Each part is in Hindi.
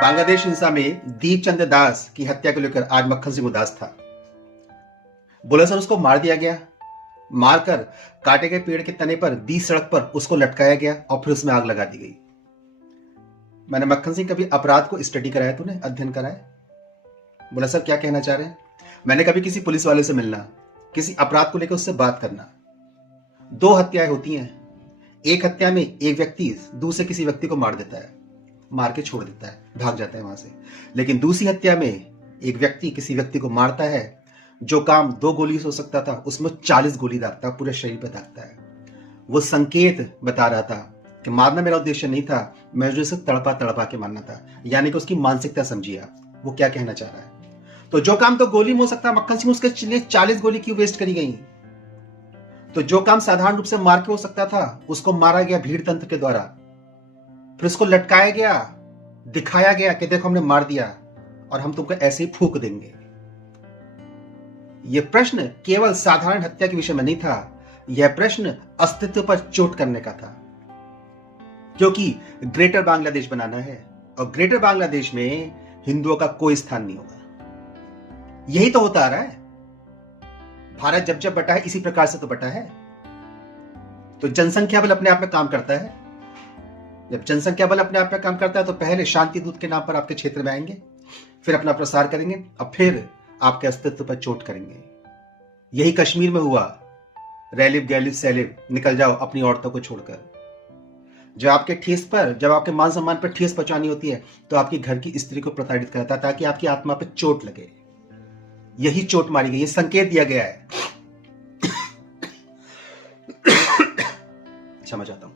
बांग्लादेश हिंसा में दीपचंद दास की हत्या को लेकर आज मक्खन सिंह उदास था। बोला सर उसको मार दिया गया, मारकर काटे गए पेड़ के तने पर 20 सड़क पर उसको लटकाया गया और फिर उसमें आग लगा दी गई। मैंने मक्खन सिंह कभी अपराध को स्टडी कराया, तूने अध्ययन कराया? बोला सर क्या कहना चाह रहे हैं? मैंने कभी किसी पुलिस वाले से मिलना, किसी अपराध को लेकर उससे बात करना। 2 हत्याएं होती हैं। एक हत्या में एक व्यक्ति दूसरे किसी व्यक्ति को मार देता है, मार के छोड़ देता है, भाग जाता है वहां से। लेकिन दूसरी हत्या में एक व्यक्ति किसी व्यक्ति को मारता है, जो काम 2 गोली से हो सकता था उसमें 40 गोली दागता है, पूरे शरीर पर दागता है। वो संकेत बता रहा था कि मारना मेरा उद्देश्य नहीं था, मैं उसे तड़पा तड़पा के मारना था। यानी कि उसकी मानसिकता समझिए आप, वो क्या कहना चाह रहा है। तो जो काम तो गोली में हो सकता है, मक्खन सिंह उसके लिए 40 गोली क्यों वेस्ट करी गई? तो जो काम साधारण रूप से मार के हो सकता था, उसको मारा गया भीड़ तंत्र के द्वारा, फिर उसको लटकाया गया, दिखाया गया कि देखो हमने मार दिया और हम तुमको ऐसे ही फूंक देंगे। यह प्रश्न केवल साधारण हत्या के विषय में नहीं था, यह प्रश्न अस्तित्व पर चोट करने का था। क्योंकि ग्रेटर बांग्लादेश बनाना है और ग्रेटर बांग्लादेश में हिंदुओं का कोई स्थान नहीं होगा। यही तो होता आ रहा है। भारत जब जब बटा है इसी प्रकार से तो बटा है। तो जनसंख्या बल अपने आप में काम करता है। जब जनसंख्या बल अपने आप में काम करता है तो पहले शांति दूत के नाम पर आपके क्षेत्र में आएंगे, फिर अपना प्रसार करेंगे और फिर आपके अस्तित्व पर चोट करेंगे। यही कश्मीर में हुआ। रैलिब गैलिब सैलिब निकल जाओ अपनी औरतों को छोड़कर। जब आपके ठेस पर, जब आपके मान सम्मान पर ठेस पहुंचानी होती है तो आपकी घर की स्त्री को प्रताड़ित करता है ताकि आपकी आत्मा पर चोट लगे। यही चोट मारी गई, ये संकेत दिया गया है। क्षमा चाहता हूं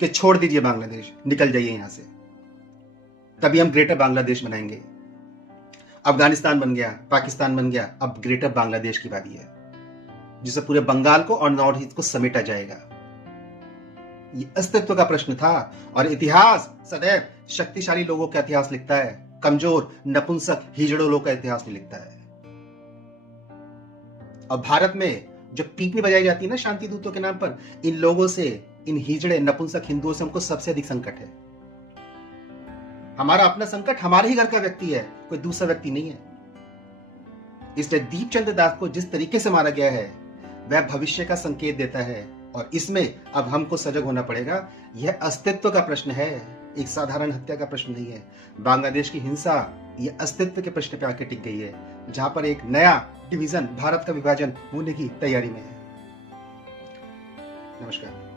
कि छोड़ दीजिए बांग्लादेश, निकल जाइए यहां से, तभी हम ग्रेटर बांग्लादेश बनाएंगे। अफगानिस्तान बन गया, पाकिस्तान बन गया, अब ग्रेटर बांग्लादेश की बारी है, जिसे पूरे बंगाल को और नॉर्थ ईस्ट को समेटा जाएगा। ये अस्तित्व का प्रश्न था और इतिहास सदैव शक्तिशाली लोगों का इतिहास लिखता है, कमजोर नपुंसक हिजड़ों लोगों का इतिहास नहीं लिखता है। और भारत में जो पीपी बजाई जाती है ना शांति दूतों के नाम पर, इन लोगों से, इन हिजड़े नपुंसक हिंदुओं से हमको सबसे अधिक संकट है। हमारा अपना संकट हमारे ही घर का व्यक्ति है, कोई दूसरा व्यक्ति नहीं है। इसलिए दीपचंद दास को जिस तरीके से मारा गया है वह भविष्य का संकेत देता है और इसमें अब हमको सजग होना पड़ेगा। यह अस्तित्व का प्रश्न है, एक साधारण हत्या का प्रश्न नहीं है। बांग्लादेश की हिंसा यह अस्तित्व के प्रश्न पे आके टिक गई है, जहां पर एक नया डिवीजन, भारत का विभाजन होने की तैयारी में है। नमस्कार।